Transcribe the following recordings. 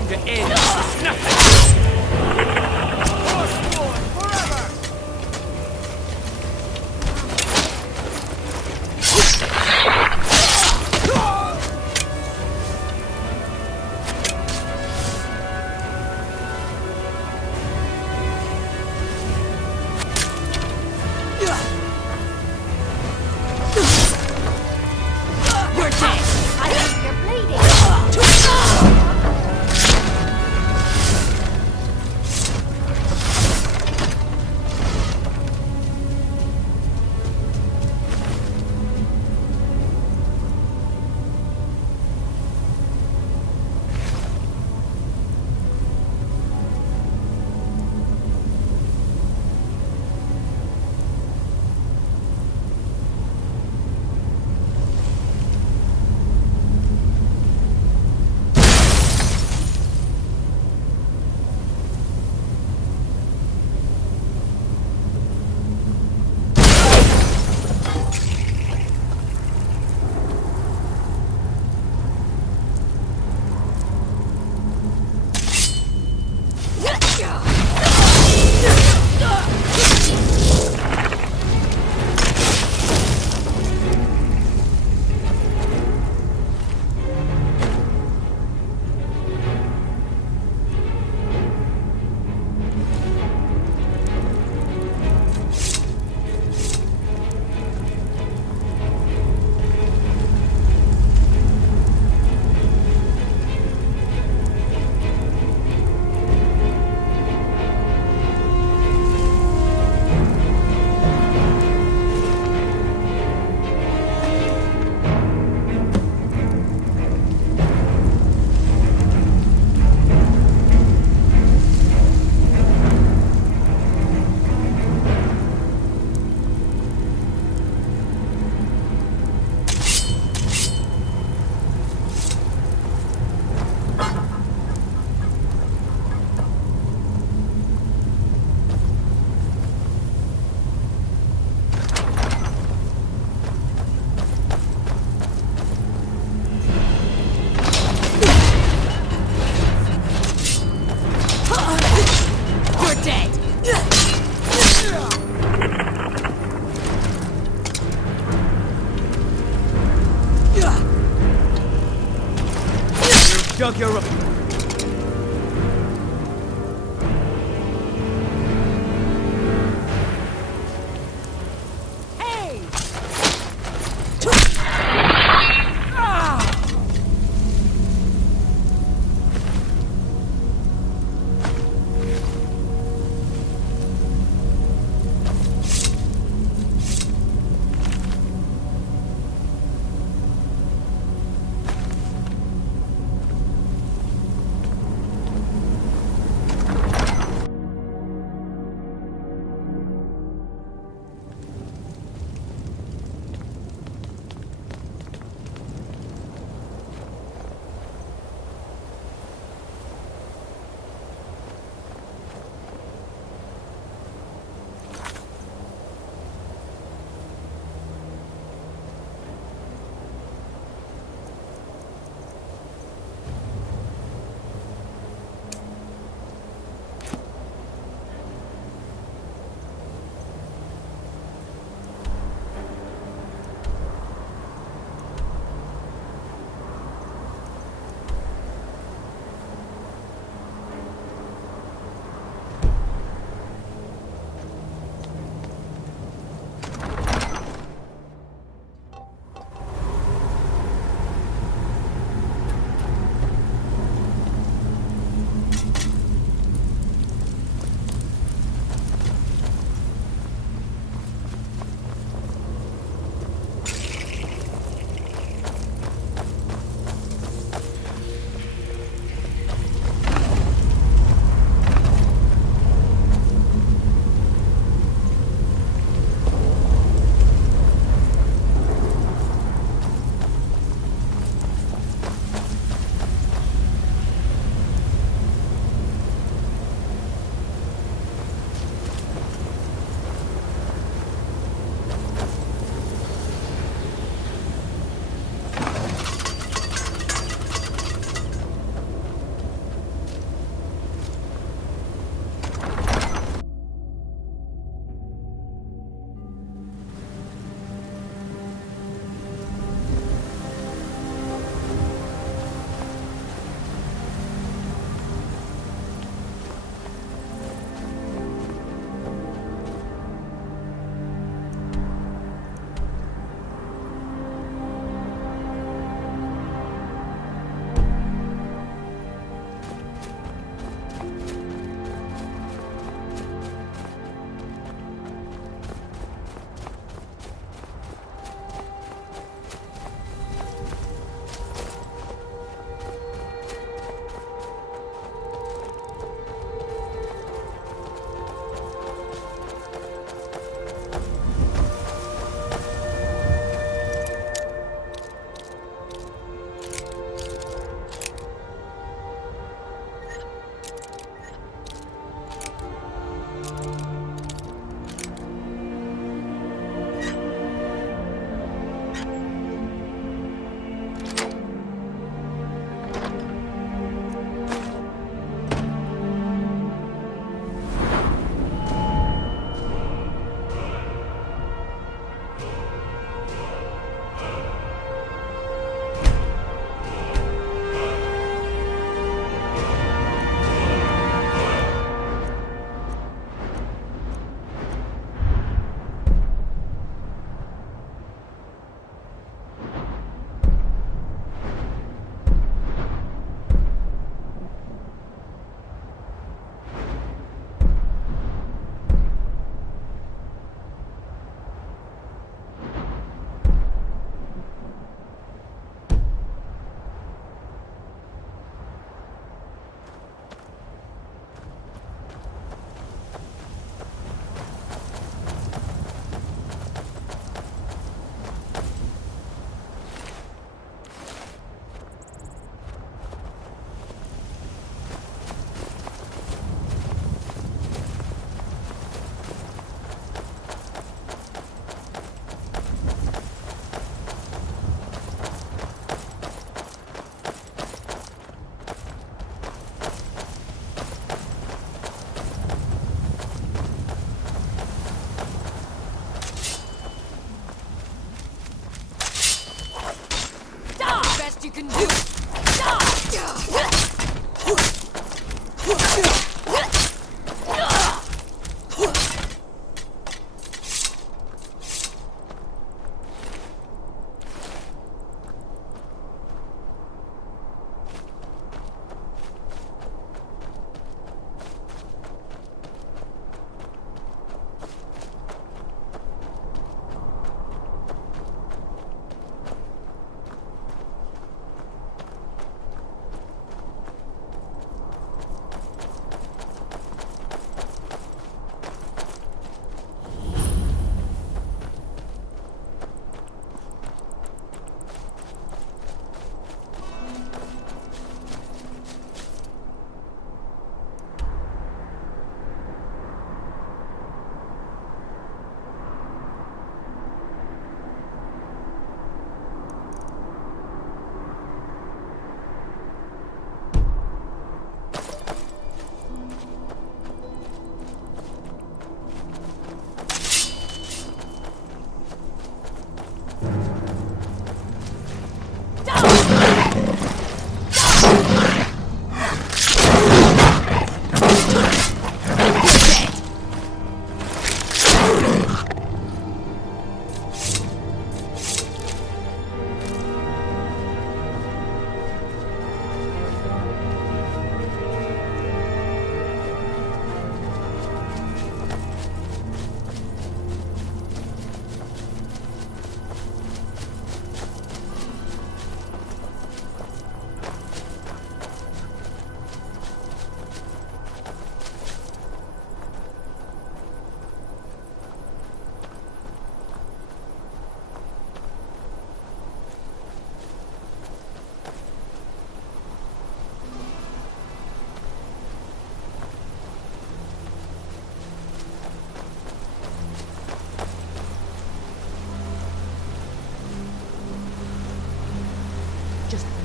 Time to end. Nothing. Dug your up. Hey!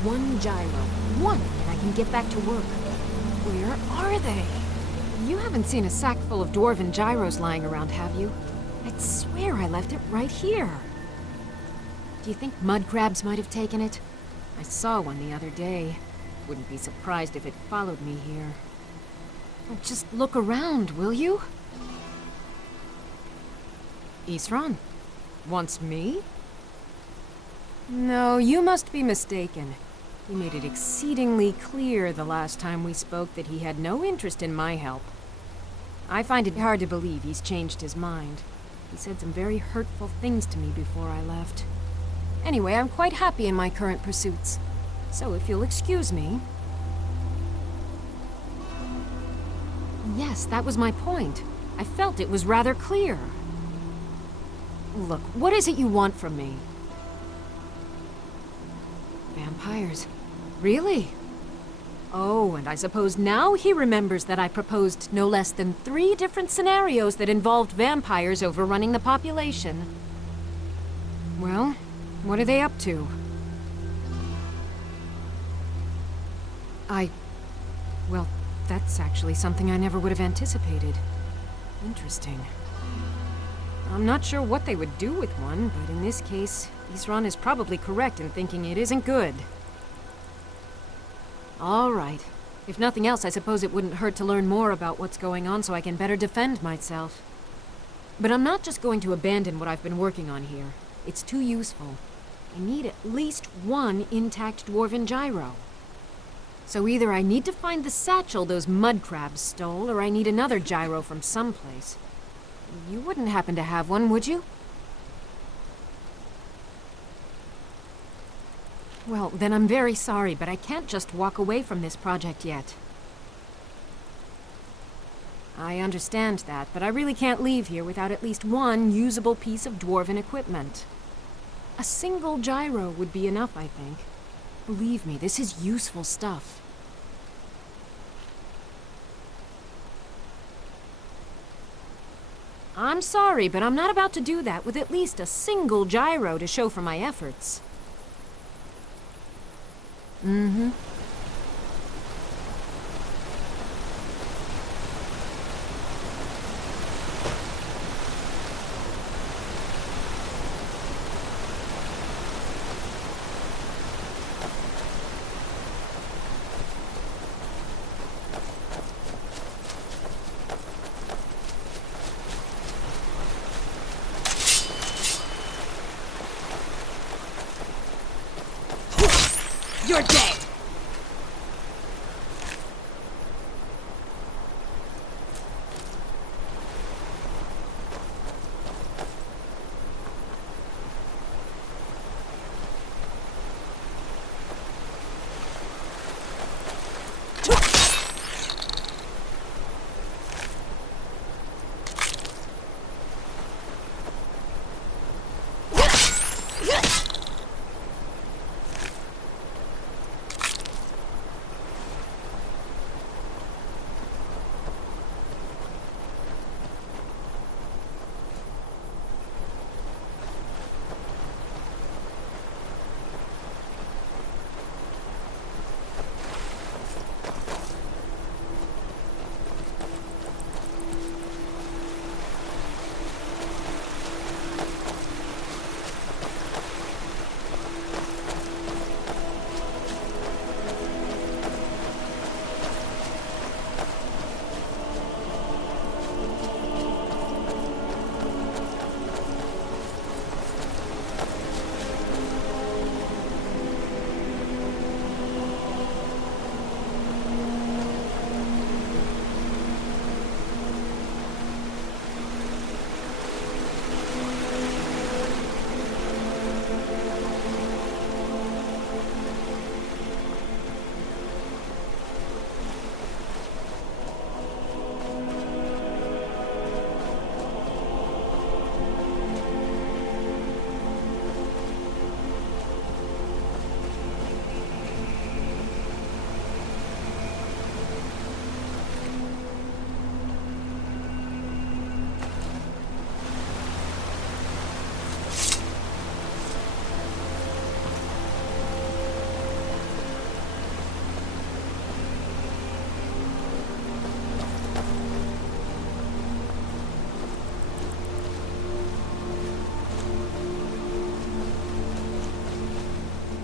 one gyro. One, and I can get back to work. Where are they? You haven't seen a sack full of dwarven gyros lying around, have you? I'd swear I left it right here. Do you think mud crabs might have taken it? I saw one the other day. Wouldn't be surprised if it followed me here. Oh, just look around, will you? Isran? Wants me? No, you must be mistaken. He made it exceedingly clear the last time we spoke that he had no interest in my help. I find it hard to believe he's changed his mind. He said some very hurtful things to me before I left. Anyway, I'm quite happy in my current pursuits. So if you'll excuse me... Yes, that was my point. I felt it was rather clear. Look, what is it you want from me? Vampires. Really? Oh, and I suppose now he remembers that I proposed no less than 3 different scenarios that involved vampires overrunning the population. Well, what are they up to? Well, that's actually something I never would have anticipated. Interesting. I'm not sure what they would do with one, but in this case, Isran is probably correct in thinking it isn't good. All right. If nothing else, I suppose it wouldn't hurt to learn more about what's going on so I can better defend myself. But I'm not just going to abandon what I've been working on here. It's too useful. I need at least 1 intact dwarven gyro. So either I need to find the satchel those mud crabs stole, or I need another gyro from someplace. You wouldn't happen to have one, would you? Well, then I'm very sorry, but I can't just walk away from this project yet. I understand that, but I really can't leave here without at least 1 usable piece of dwarven equipment. A single gyro would be enough, I think. Believe me, this is useful stuff. I'm sorry, but I'm not about to do that with at least a single gyro to show for my efforts. Mm-hmm. You're dead!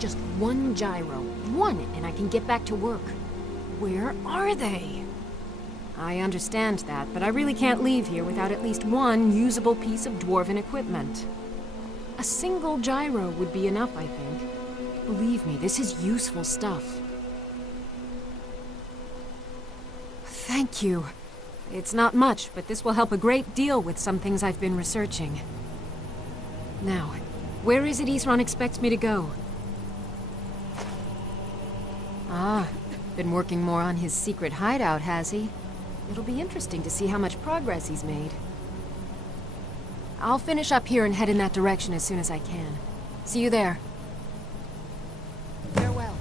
Just one gyro. One, and I can get back to work. Where are they? I understand that, but I really can't leave here without at least one usable piece of dwarven equipment. A single gyro would be enough, I think. Believe me, this is useful stuff. Thank you. It's not much, but this will help a great deal with some things I've been researching. Now, where is it Isran expects me to go? Ah, been working more on his secret hideout, has he? It'll be interesting to see how much progress he's made. I'll finish up here and head in that direction as soon as I can. See you there. Farewell.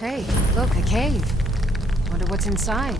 Hey, look, a cave. Wonder what's inside.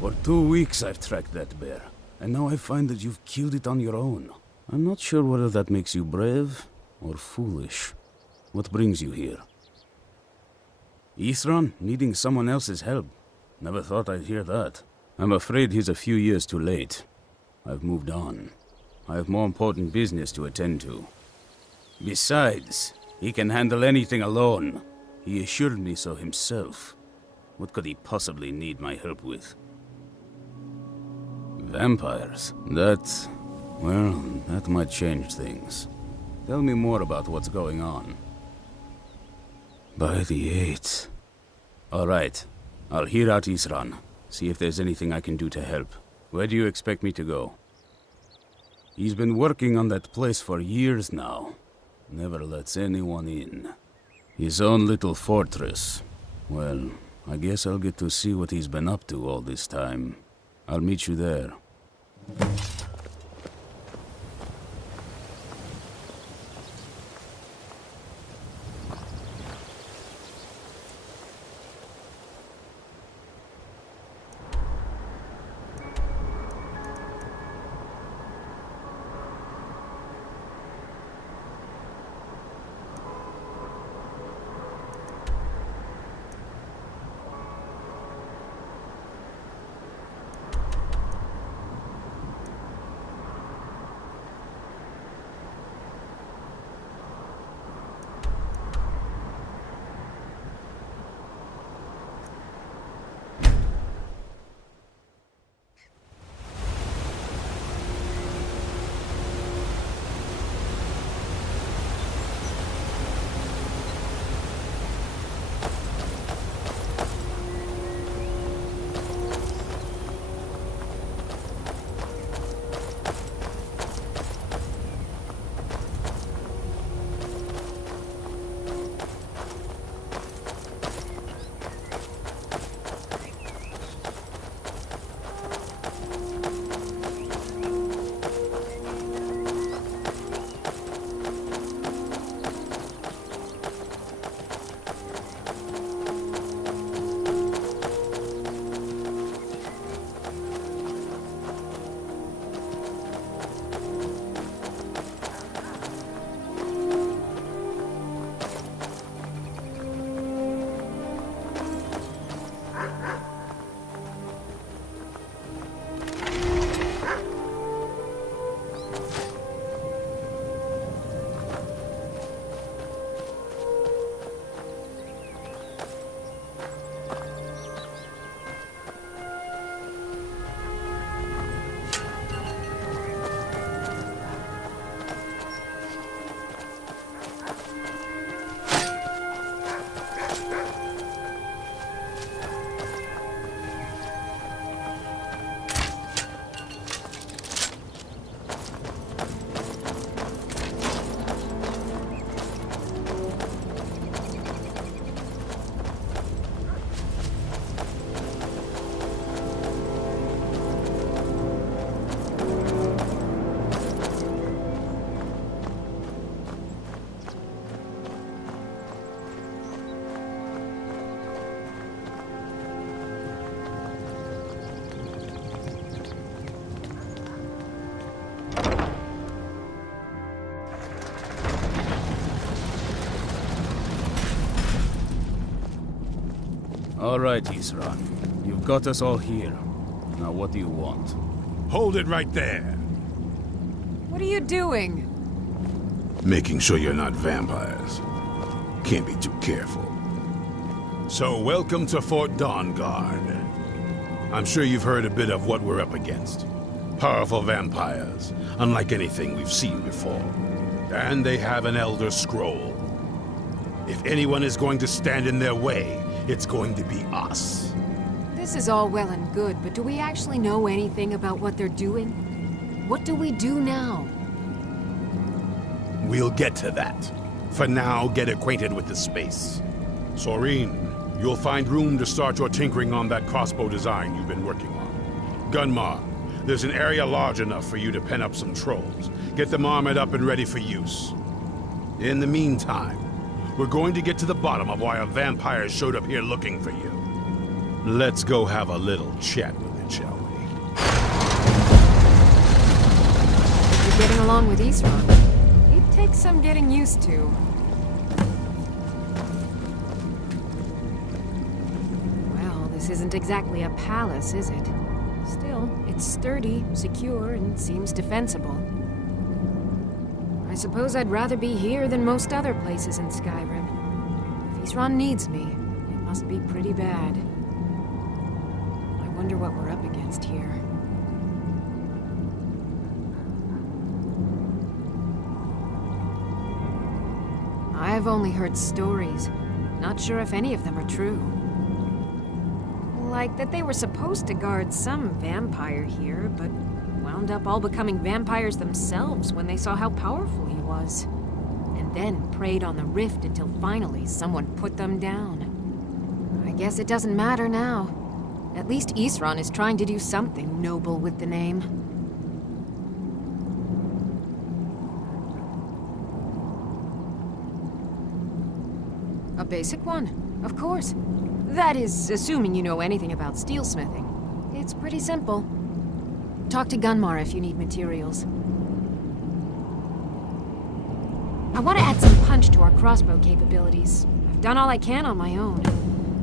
For 2 weeks I've tracked that bear, and now I find that you've killed it on your own. I'm not sure whether that makes you brave or foolish. What brings you here? Ithran needing someone else's help. Never thought I'd hear that. I'm afraid he's a few years too late. I've moved on. I have more important business to attend to. Besides, he can handle anything alone. He assured me so himself. What could he possibly need my help with? Vampires? Well, that might change things. Tell me more about what's going on. By the 8th. Alright. I'll hear out Isran. See if there's anything I can do to help. Where do you expect me to go? He's been working on that place for years now. Never lets anyone in. His own little fortress. Well, I guess I'll get to see what he's been up to all this time. I'll meet you there. All right, Isran. You've got us all here. Now what do you want? Hold it right there. What are you doing? Making sure you're not vampires. Can't be too careful. So, welcome to Fort Dawnguard. I'm sure you've heard a bit of what we're up against. Powerful vampires, unlike anything we've seen before. And they have an Elder Scroll. If anyone is going to stand in their way, it's going to be us. This is all well and good, but do we actually know anything about what they're doing? What do we do now? We'll get to that. For now, get acquainted with the space. Sorine, you'll find room to start your tinkering on that crossbow design you've been working on. Gunmar, there's an area large enough for you to pen up some trolls. Get them armored up and ready for use. In the meantime, we're going to get to the bottom of why a vampire showed up here looking for you. Let's go have a little chat with it, shall we? You're getting along with Isran. It takes some getting used to. Well, this isn't exactly a palace, is it? Still, it's sturdy, secure, and seems defensible. I suppose I'd rather be here than most other places in Skyrim. If Isran needs me, it must be pretty bad. I wonder what we're up against here. I've only heard stories. Not sure if any of them are true. Like that they were supposed to guard some vampire here, but wound up all becoming vampires themselves when they saw how powerful he was. And then preyed on the rift until finally someone put them down. I guess it doesn't matter now. At least Isran is trying to do something noble with the name. A basic one, of course. That is, assuming you know anything about steelsmithing. It's pretty simple. Talk to Gunmar if you need materials. I want to add some punch to our crossbow capabilities. I've done all I can on my own.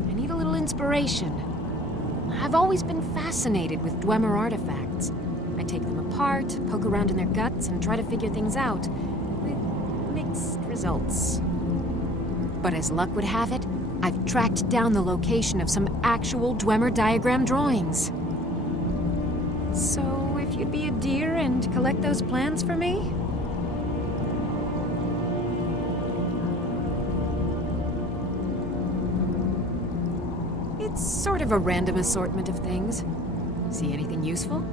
I need a little inspiration. I've always been fascinated with Dwemer artifacts. I take them apart, poke around in their guts, and try to figure things out, with mixed results. But as luck would have it, I've tracked down the location of some actual Dwemer diagram drawings. So, if you'd be a dear and collect those plans for me? It's sort of a random assortment of things. See anything useful?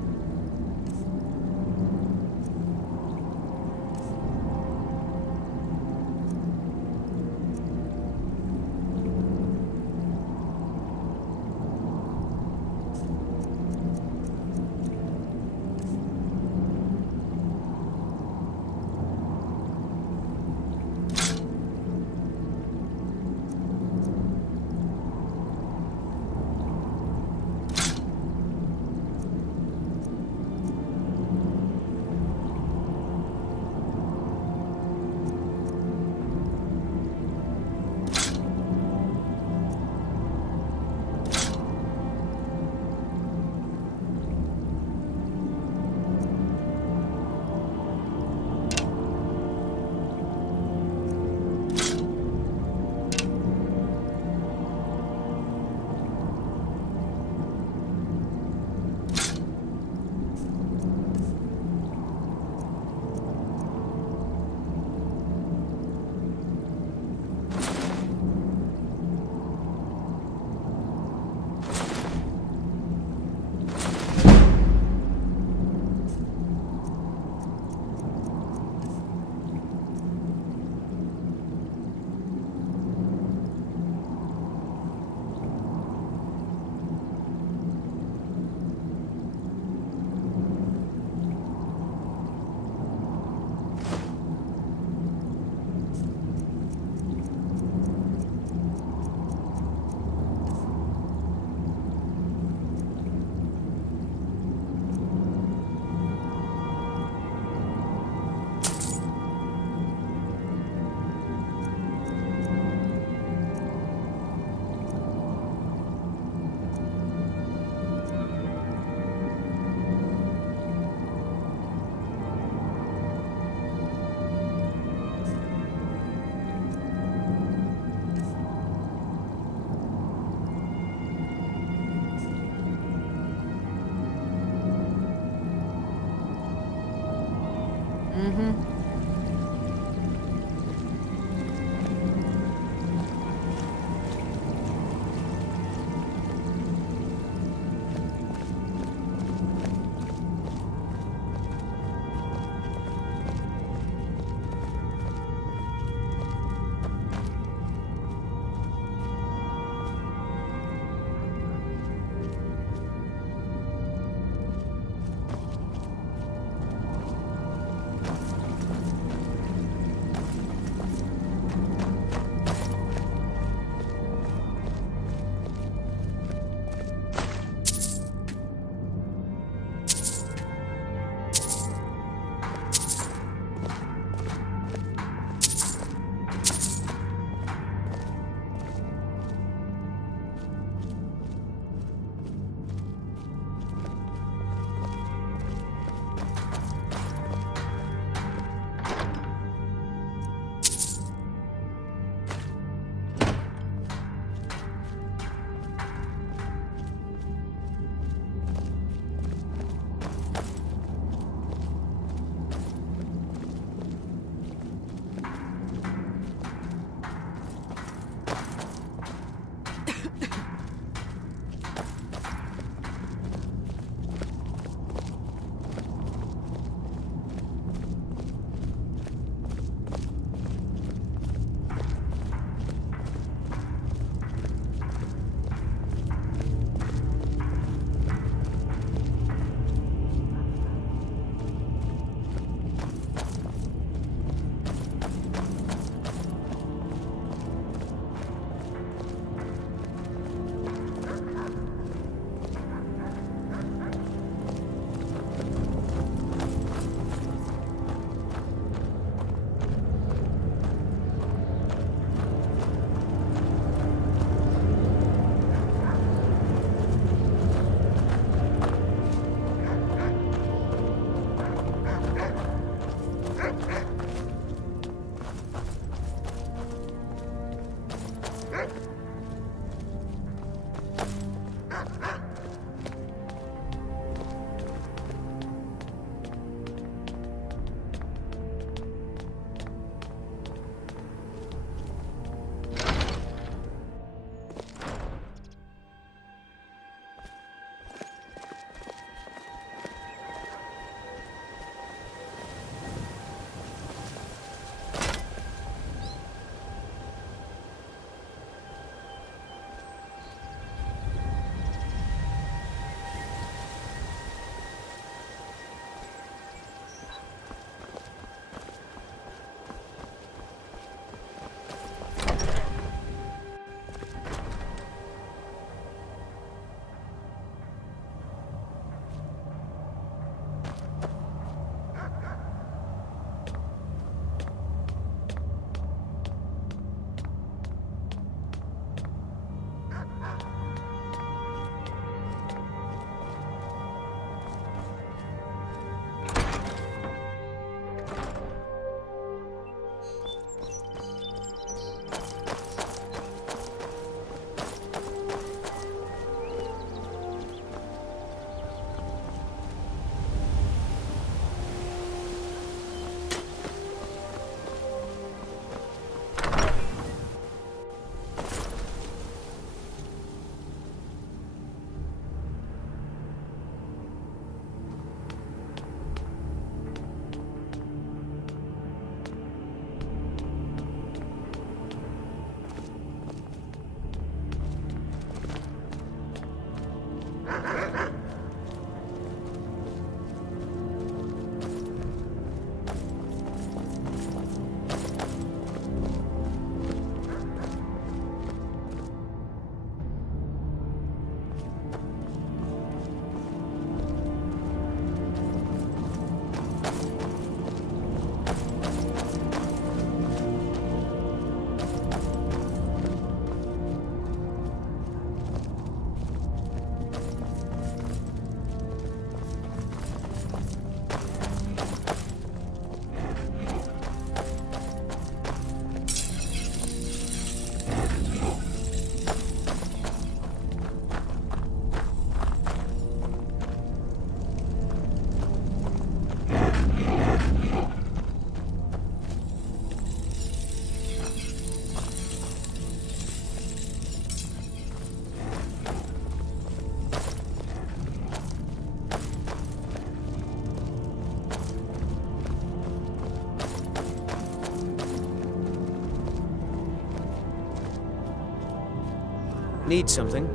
Need something?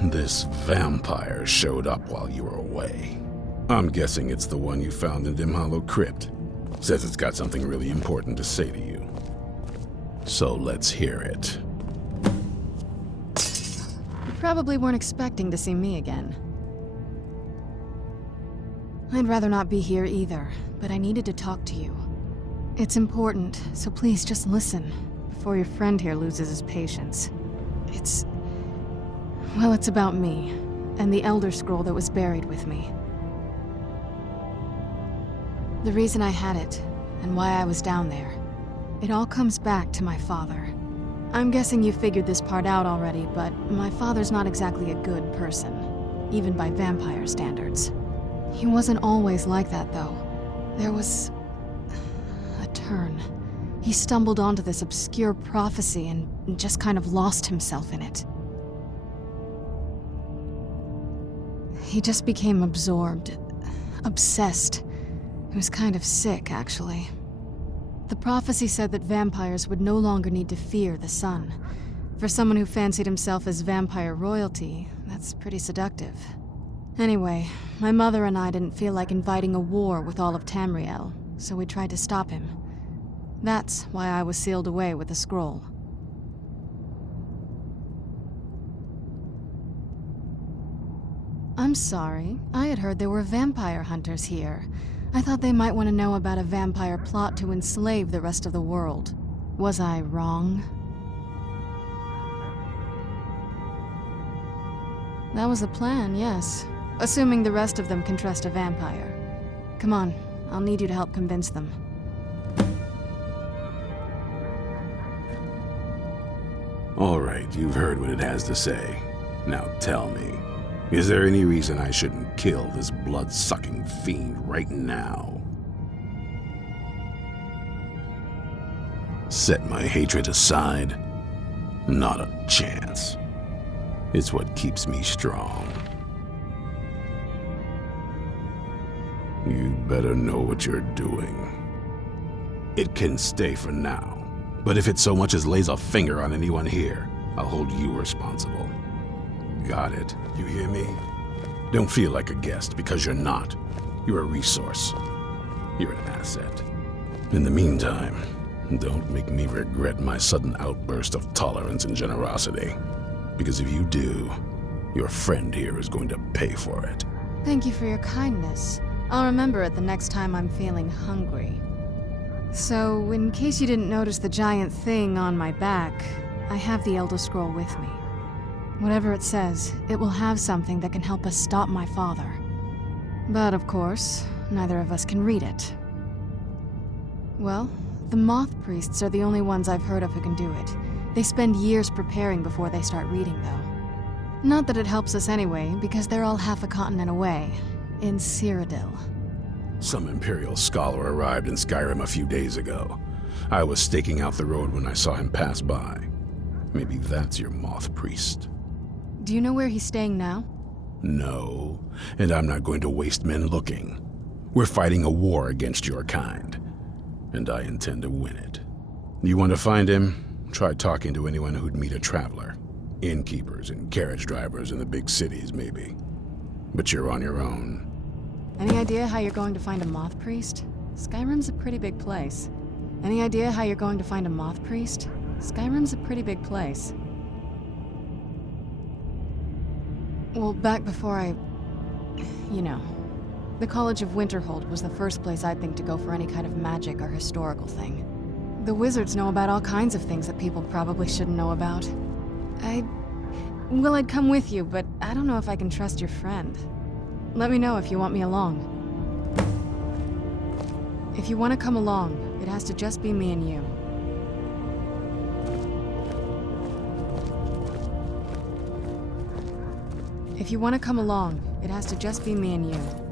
This vampire showed up while you were away. I'm guessing it's the one you found in Dim Hollow Crypt. Says it's got something really important to say to you. So let's hear it. You probably weren't expecting to see me again. I'd rather not be here either, but I needed to talk to you. It's important, so please just listen, before your friend here loses his patience. Well, it's about me, and the Elder Scroll that was buried with me. The reason I had it, and why I was down there, it all comes back to my father. I'm guessing you figured this part out already, but my father's not exactly a good person, even by vampire standards. He wasn't always like that, though. There was a turn. He stumbled onto this obscure prophecy and just kind of lost himself in it. He just became absorbed, obsessed. He was kind of sick, actually. The prophecy said that vampires would no longer need to fear the sun. For someone who fancied himself as vampire royalty, that's pretty seductive. Anyway, my mother and I didn't feel like inviting a war with all of Tamriel, so we tried to stop him. That's why I was sealed away with the scroll. I'm sorry. I had heard there were vampire hunters here. I thought they might want to know about a vampire plot to enslave the rest of the world. Was I wrong? That was the plan, yes. Assuming the rest of them can trust a vampire. Come on, I'll need you to help convince them. All right, you've heard what it has to say. Now tell me, is there any reason I shouldn't kill this blood-sucking fiend right now? Set my hatred aside? Not a chance. It's what keeps me strong. You better know what you're doing. It can stay for now, but if it so much as lays a finger on anyone here, I'll hold you responsible. Got it? You hear me? Don't feel like a guest, because you're not. You're a resource. You're an asset. In the meantime, don't make me regret my sudden outburst of tolerance and generosity. Because if you do, your friend here is going to pay for it. Thank you for your kindness. I'll remember it the next time I'm feeling hungry. So, in case you didn't notice the giant thing on my back, I have the Elder Scroll with me. Whatever it says, it will have something that can help us stop my father. But of course, neither of us can read it. Well, the Moth Priests are the only ones I've heard of who can do it. They spend years preparing before they start reading, though. Not that it helps us anyway, because they're all half a continent away, in Cyrodiil. Some Imperial scholar arrived in Skyrim a few days ago. I was staking out the road when I saw him pass by. Maybe that's your Moth Priest. Do you know where he's staying now? No, and I'm not going to waste men looking. We're fighting a war against your kind, and I intend to win it. You want to find him? Try talking to anyone who'd meet a traveler. Innkeepers and carriage drivers in the big cities, maybe. But you're on your own. Any idea how you're going to find a Moth Priest? Skyrim's a pretty big place. Any idea how you're going to find a Moth Priest? Skyrim's a pretty big place. Well, back before you know. The College of Winterhold was the first place I'd think to go for any kind of magic or historical thing. The wizards know about all kinds of things that people probably shouldn't know about. Well, I'd come with you, but I don't know if I can trust your friend. Let me know if you want me along. If you want to come along, it has to just be me and you. If you want to come along, it has to just be me and you.